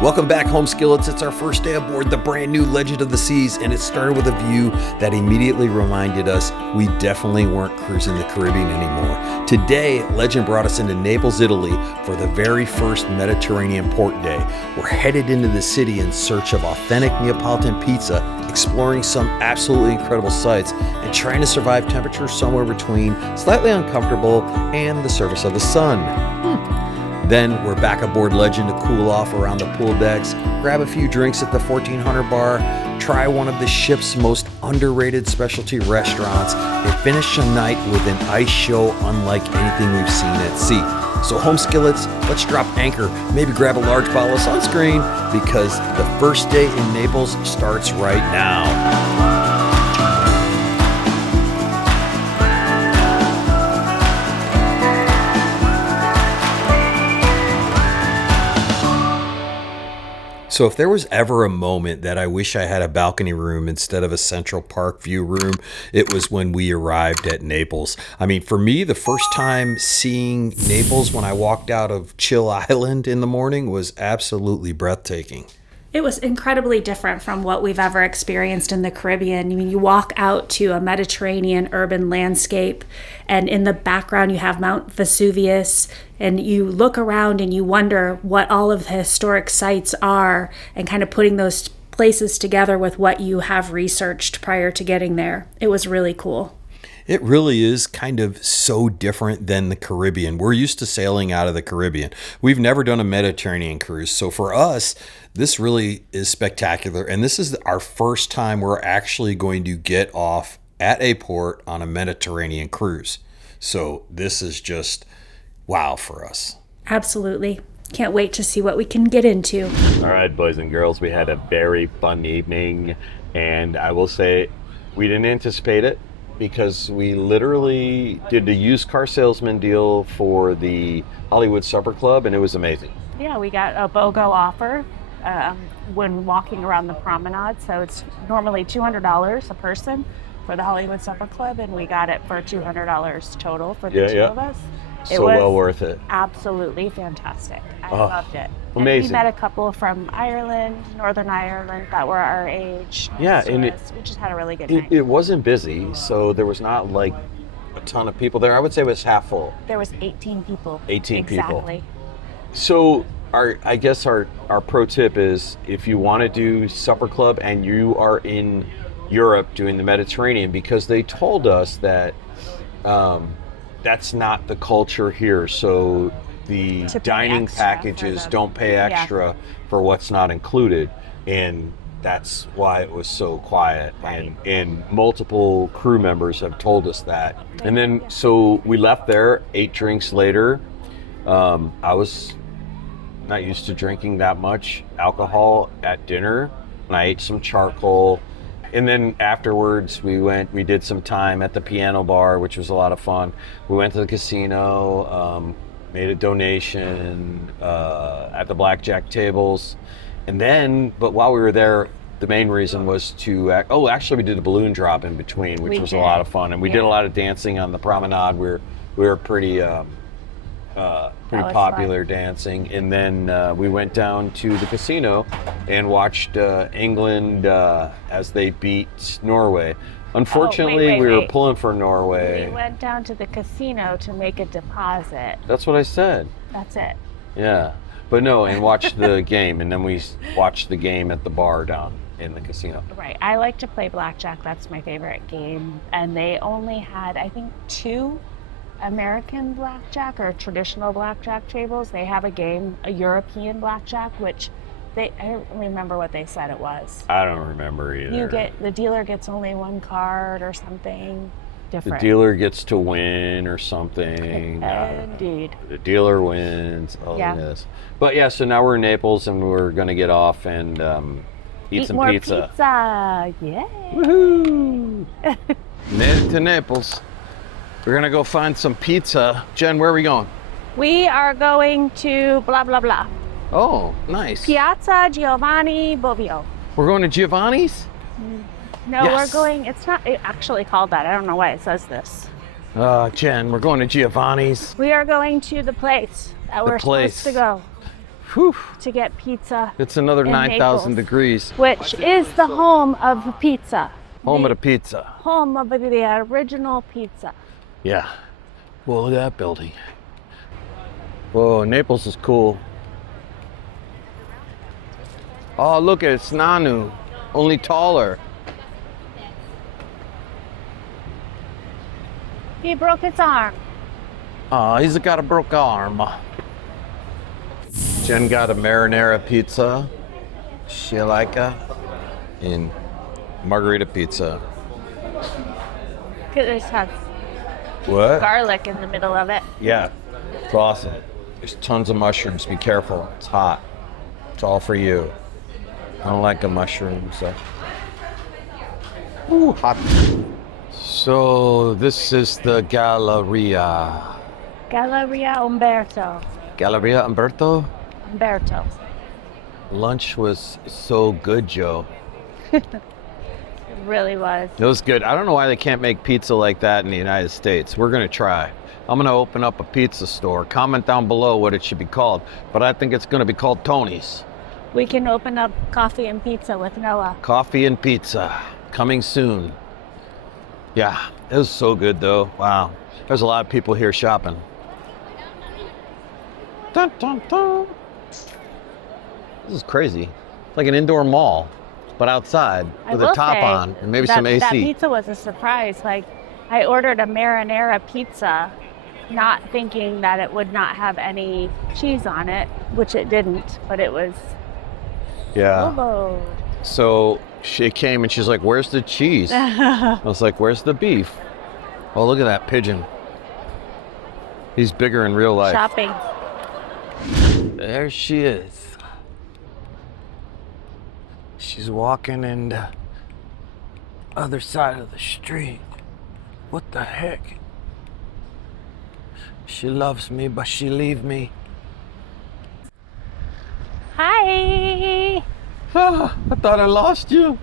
Welcome back, home skillets. It's our first day aboard the brand new Legend of the Seas, and it started with a view that immediately reminded us we definitely weren't cruising the Caribbean anymore. Today, Legend brought us into Naples, Italy for the very first Mediterranean port day. We're headed into the city in search of authentic Neapolitan pizza, exploring some absolutely incredible sights, and trying to survive temperatures somewhere between slightly uncomfortable and the surface of the sun. Then we're back aboard Legend to cool off around the pool decks, grab a few drinks at the 1400 bar, try one of the ship's most underrated specialty restaurants, and finish the night with an ice show unlike anything we've seen at sea. So home skillets, let's drop anchor, maybe grab a large bottle of sunscreen, because the first day in Naples starts right now. So if there was ever a moment that I wish I had a balcony room instead of a Central Park view room, it was when we arrived at Naples. I mean, for me, the first time seeing Naples when I walked out of Chill Island in the morning was absolutely breathtaking. It was incredibly different from what we've ever experienced in the Caribbean. I mean, you walk out to a Mediterranean urban landscape, and in the background you have Mount Vesuvius, and you look around and you wonder what all of the historic sites are, and kind of putting those places together with what you have researched prior to getting there. It was really cool. It really is kind of so different than the Caribbean. We're used to sailing out of the Caribbean. We've never done a Mediterranean cruise. So for us, this really is spectacular. And this is our first time we're actually going to get off at a port on a Mediterranean cruise. So this is just wow for us. Absolutely. Can't wait to see what we can get into. All right, boys and girls, we had a very fun evening. And I will say we didn't anticipate it, because we literally did a used car salesman deal for the Hollywood Supper Club, and it was amazing. Yeah, we got a BOGO offer when walking around the promenade. So it's normally $200 a person for the Hollywood Supper Club, and we got it for $200 total for the two of us. So well worth it. Absolutely fantastic. I loved it. Amazing. And we met a couple from Ireland, Northern Ireland, that were our age. Yeah, and we just had a really good night. It wasn't busy, so there was not like a ton of people there. I would say it was half full. There was 18 people. 18 people. Exactly. So I guess our pro tip is, if you want to do Supper Club and you are in Europe doing the Mediterranean, because they told us that that's not the culture here. So the dining packages don't pay extra for what's not included. And that's why it was so quiet. Right. And multiple crew members have told us that. And then, so we left there, 8 drinks later. I was not used to drinking that much alcohol at dinner, and I ate some charcoal. And then afterwards, we did some time at the piano bar, which was a lot of fun. We went to the casino, made a donation at the blackjack tables. And then, but while we were there, the main reason was to, actually we did a balloon drop in between, which was a lot of fun. And we did a lot of dancing on the promenade. We were pretty popular dancing. And then we went down to the casino and watched England as they beat Norway. Unfortunately, we were pulling for Norway. We went down to the casino to make a deposit. That's what I said. That's it. Yeah. But no, and watch the game. And then we watched the game at the bar down in the casino. Right. I like to play blackjack. That's my favorite game. And they only had, I think, 2 American blackjack or traditional blackjack tables. They have a European blackjack, which I don't remember what they said it was. I don't remember either. The dealer gets only 1 card or something different. The dealer gets to win or something. Indeed. The dealer wins. Oh, yes. But yeah, so now we're in Naples and we're going to get off and eat some more pizza. Yay. Woohoo! Made it to Naples. We're going to go find some pizza. Jen, where are we going? We are going to blah, blah, blah. Oh, nice. Piazza Giovanni Bovio. We're going to Giovanni's? No, we're going, it's not actually called that. I don't know why it says this. Jen, we're going to Giovanni's. We are going to the place that we're supposed to go. Whew. to get pizza. It's another in 9,000 Naples, degrees. which is the home of pizza. Home of the pizza. Home of the original pizza. Yeah. Whoa, look at that building. Whoa, Naples is cool. Oh, look at it, it's Nanu, only taller. He broke his arm. Oh, he's got a broke arm. Jen got a marinara pizza, she like a, and margarita pizza. Look at this, has What? garlic in the middle of it. Yeah, it's awesome. There's tons of mushrooms, be careful, it's hot. It's all for you. I don't like the mushrooms. Ooh, hot. So this is the Galleria. Galleria Umberto. Galleria Umberto? Umberto. Lunch was so good, Joe. It really was. It was good. I don't know why they can't make pizza like that in the United States. We're gonna try. I'm gonna open up a pizza store. Comment down below what it should be called, but I think it's gonna be called Tony's. We can open up coffee and pizza with Noah. Coffee and pizza, coming soon. Yeah, it was so good though. Wow, there's a lot of people here shopping. Dun, dun, dun. This is crazy. It's like an indoor mall, but outside with a top on and maybe some AC. That pizza was a surprise. Like, I ordered a marinara pizza, not thinking that it would not have any cheese on it, which it didn't, but it was. Yeah. Oh. So she came and she's like, "Where's the cheese?" I was like, "Where's the beef?" Oh, look at that pigeon. He's bigger in real life. Shopping. There she is. She's walking in the other side of the street. What the heck? She loves me, but she leave me. Hi. Ah, I thought I lost you.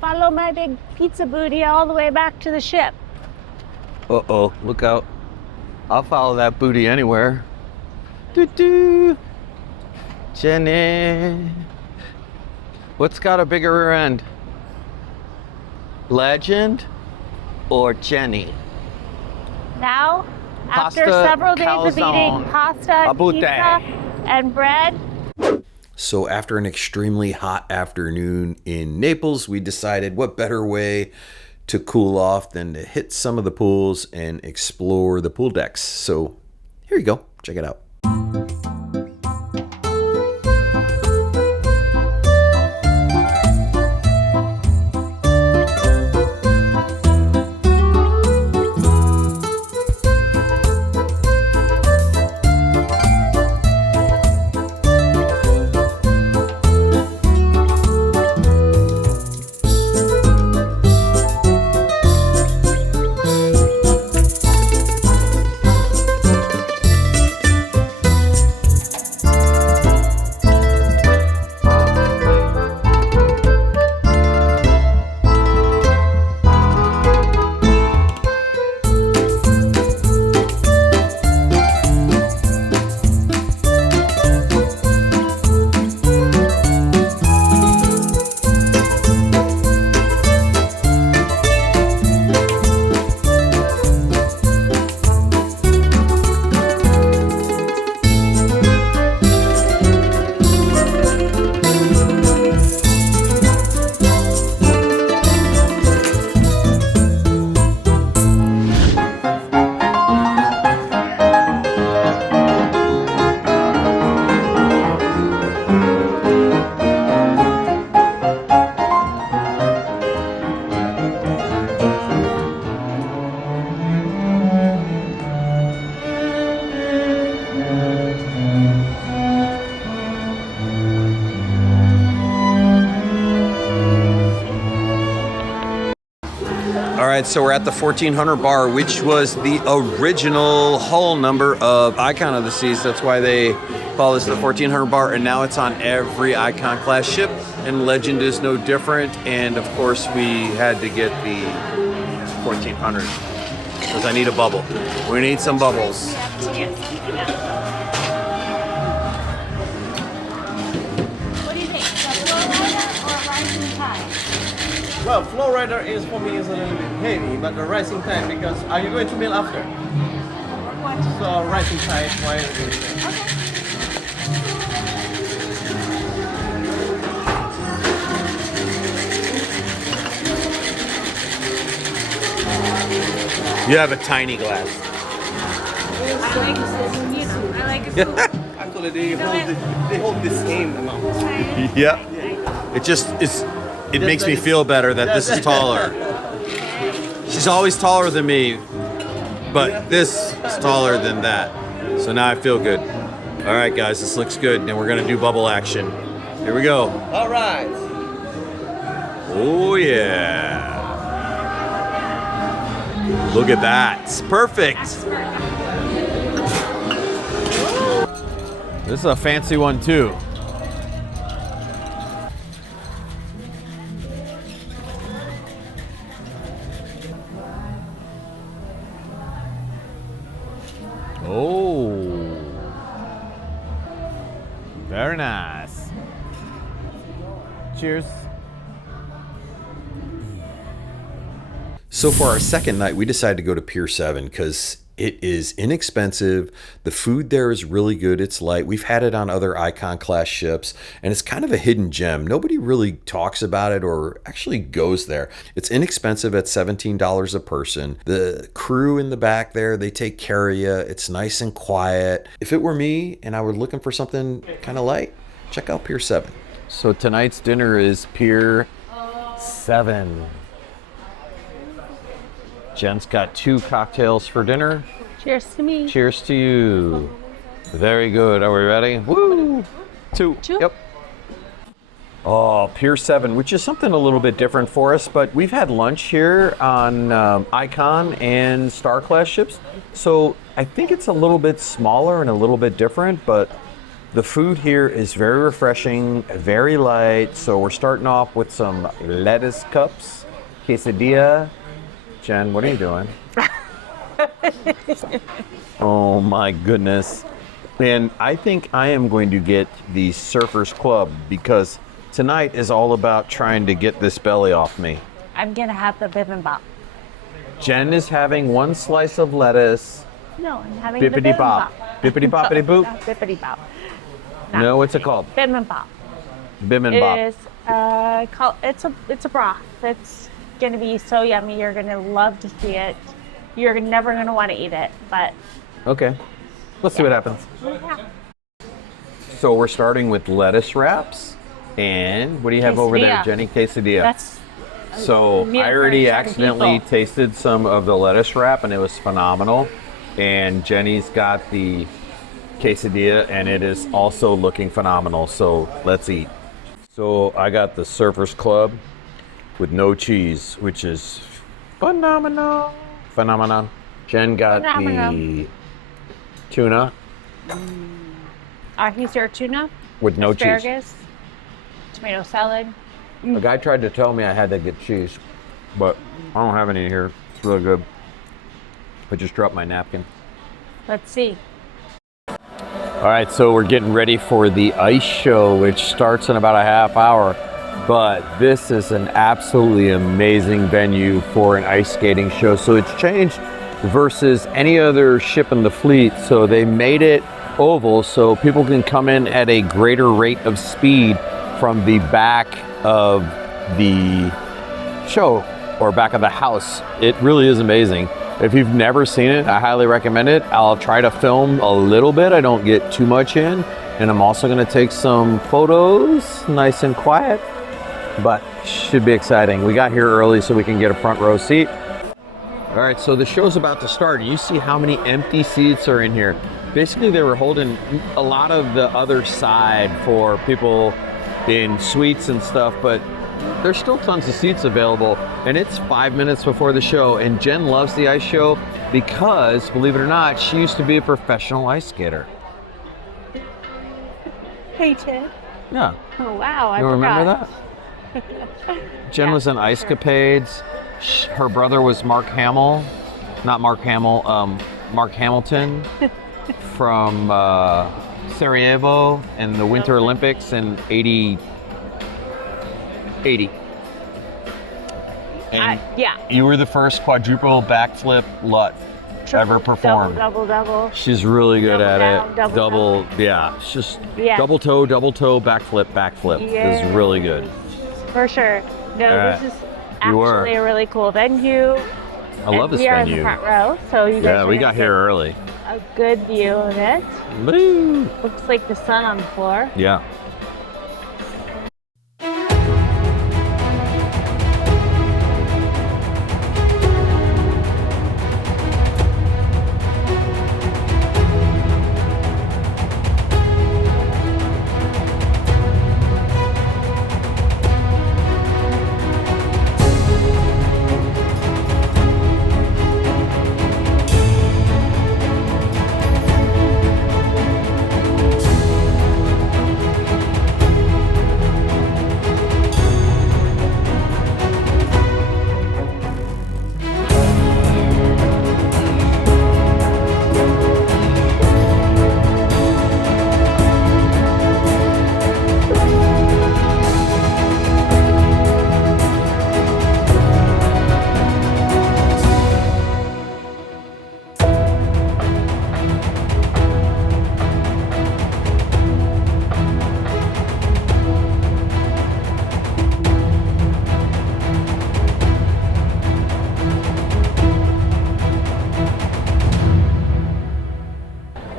Follow my big pizza booty all the way back to the ship. Uh-oh, look out. I'll follow that booty anywhere. Doo-doo. Jenny. What's got a bigger rear end? Legend or Jenny? Now, after Pasta, several days of calzone, eating pasta, abute. pizza, and bread, So after an extremely hot afternoon in Naples, we decided what better way to cool off than to hit some of the pools and explore the pool decks. So here you go. Check it out. All right, so we're at the 1400 bar, which was the original hull number of Icon of the Seas. That's why they call this the 1400 bar, and now it's on every Icon class ship, and Legend is no different. And of course, we had to get the 1400 because I need a bubble. We need some bubbles. Well, flow rider is for me is a little bit heavy, but the rising tide, because are you going to meal after? What? So rising tide while okay. You have a tiny glass. I like I like a scoop. Actually, they hold the same amount. Yeah. It makes me feel better that this is taller. She's always taller than me, but this is taller than that. So now I feel good. All right, guys, this looks good. And we're gonna do bubble action. Here we go. All right. Oh yeah. Look at that. It's perfect. This is a fancy one too. Oh, very nice. Cheers. So for our second night, we decided to go to Pier 7 because it is inexpensive. The food there is really good. It's light. We've had it on other Icon class ships, and it's kind of a hidden gem. Nobody really talks about it or actually goes there. It's inexpensive at $17 a person. The crew in the back there, they take care of you. It's nice and quiet. If it were me and I were looking for something kind of light, check out Pier 7. So tonight's dinner is Pier 7. Jen's got 2 cocktails for dinner. Cheers to me. Cheers to you. Very good. Are we ready? Woo! 2. Yep. Oh, Pier 7, which is something a little bit different for us, but we've had lunch here on Icon and Star Class ships. So I think it's a little bit smaller and a little bit different, but the food here is very refreshing, very light. So we're starting off with some lettuce cups, quesadilla. Jen, what are you doing? Oh my goodness. And I think I am going to get the Surfers Club because tonight is all about trying to get this belly off me. I'm gonna have the bibimbap. Jen is having 1 slice of lettuce. No, I'm having Bippity the bop. bibimbap. Bippity boppity boop. No, bippity bop. No, what's it called? Bibimbap. Bibimbap. It is. It's a broth. It's gonna be so yummy. You're gonna love to see it. You're never gonna want to eat it, but Okay. Let's see what happens. yeah. So we're starting with lettuce wraps. And what do you have over there, Quesadilla. Jenny? Quesadilla. That's So meal I for already 7 accidentally people. tasted some of the lettuce wrap and it was phenomenal. And Jenny's got the quesadilla and it is also looking phenomenal. So let's eat. So I got the Surfers Club with no cheese, which is phenomenal. Phenomenon. Jen got the tuna He's your tuna, with no cheese. asparagus, tomato salad. A guy tried to tell me I had to get cheese, but I don't have any here. It's really good. I just dropped my napkin. Let's see. All right, so we're getting ready for the ice show, which starts in about a half hour. But this is an absolutely amazing venue for an ice skating show. So it's changed versus any other ship in the fleet. So they made it oval so people can come in at a greater rate of speed from the back of the show or back of the house. It really is amazing. If you've never seen it, I highly recommend it. I'll try to film a little bit. I don't get too much in. And I'm also gonna take some photos, nice and quiet, but should be exciting. We got here early so we can get a front row seat. All right, so the show's about to start. You see how many empty seats are in here. Basically, they were holding a lot of the other side for people in suites and stuff, but there's still tons of seats available, and it's 5 minutes before the show, and Jen loves the ice show because, believe it or not, she used to be a professional ice skater. Hey, Ted. Yeah. Oh, wow. You remember that? Jen was in Ice Capades. Her brother was Mark Hamill. Not Mark Hamill, Mark Hamilton from Sarajevo in the Winter Olympics in 80. And Yeah. you were the first quadruple backflip LUT ever performed. Double. She's really good Double at down, it. double Yeah. It's just Yeah. double toe, backflip. Yes. Is really good. For sure. No, Alright. this is You were. actually a really cool venue. I love this we are in venue. the front row, so you guys Yeah, are we gonna got here get early. a good view of it. Woo! Looks like the sun on the floor. Yeah.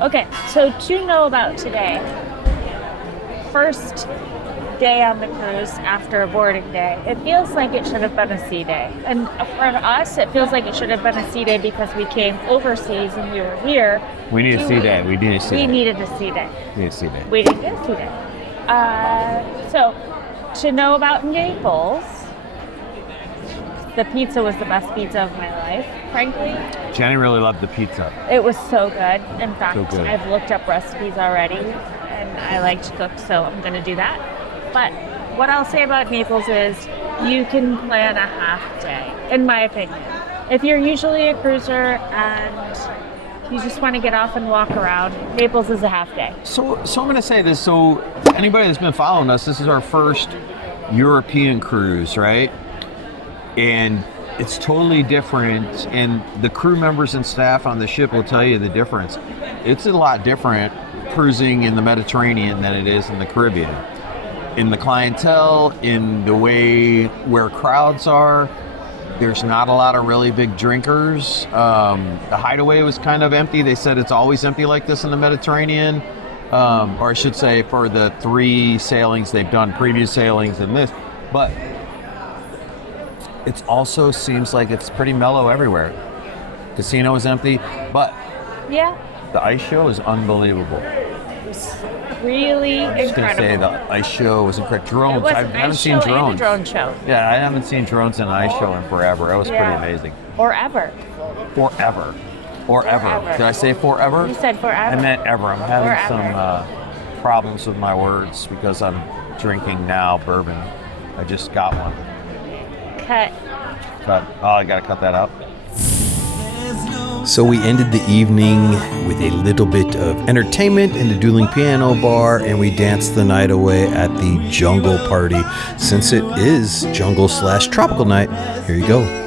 Okay, so to know about today, first day on the cruise after a boarding day, it feels like it should have been a sea day. And for us, it feels like it should have been a sea day because we came overseas and we were here. We need a sea day. We need a sea We day. needed a sea day. We need a sea day. We needed a sea day. So to know about Naples, the pizza was the best pizza of my life, frankly. Jenny really loved the pizza. It was so good. In fact, So good. I've looked up recipes already, and I like to cook, so I'm going to do that. But what I'll say about Naples is you can plan a half day, in my opinion. If you're usually a cruiser and you just want to get off and walk around, Naples is a half day. So I'm going to say this. So anybody that's been following us, this is our first European cruise, right? And it's totally different. And the crew members and staff on the ship will tell you the difference. It's a lot different cruising in the Mediterranean than it is in the Caribbean. In the clientele, in the way where crowds are, there's not a lot of really big drinkers. The hideaway was kind of empty. They said it's always empty like this in the Mediterranean. Or I should say for the 3 sailings they've done, previous sailings and this. But it also seems like it's pretty mellow everywhere. Casino is empty, but Yeah, the ice show is unbelievable. really I was going to say incredible. the ice show was incredible. Drones, It was I an haven't ice seen show and a drones. drone show. Yeah, I haven't seen drones in an ice show in forever. It was Yeah. pretty amazing. Or ever. Forever. Forever. Did I say forever? You said forever. I meant ever. I'm having Forever. some problems with my words because I'm drinking now bourbon. I just got one. Cut. But I gotta cut that out. So we ended the evening with a little bit of entertainment in the dueling piano bar, and we danced the night away at the jungle party. Since it is jungle/tropical night, here you go.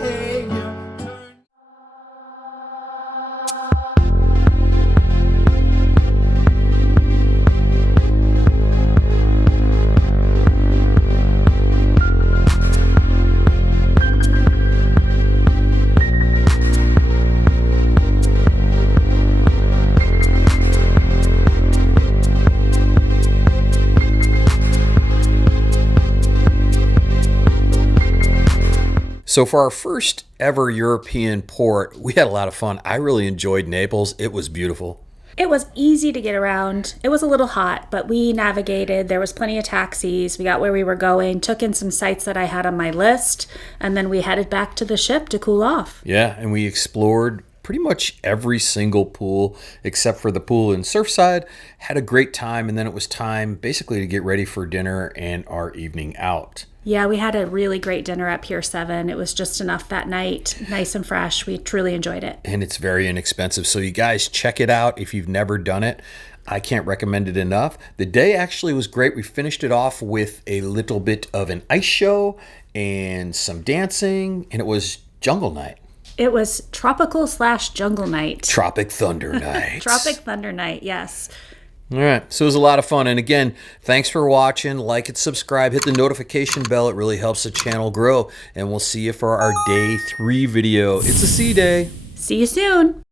So for our first ever European port, we had a lot of fun. I really enjoyed Naples. It was beautiful. It was easy to get around. It was a little hot, but we navigated. There was plenty of taxis. We got where we were going, took in some sites that I had on my list, and then we headed back to the ship to cool off. Yeah, and we explored pretty much every single pool except for the pool in Surfside. Had a great time, and then it was time basically to get ready for dinner and our evening out. Yeah, we had a really great dinner at Pier 7. It was just enough that night, nice and fresh. We truly enjoyed it. And it's very inexpensive. So you guys check it out if you've never done it. I can't recommend it enough. The day actually was great. We finished it off with a little bit of an ice show and some dancing, and it was jungle night. It was tropical/jungle night. Tropic Thunder Night. Tropic Thunder Night, yes. All right, so it was a lot of fun. And again, thanks for watching. Like it, subscribe, hit the notification bell. It really helps the channel grow. And we'll see you for our day 3 video. It's a sea day. See you soon.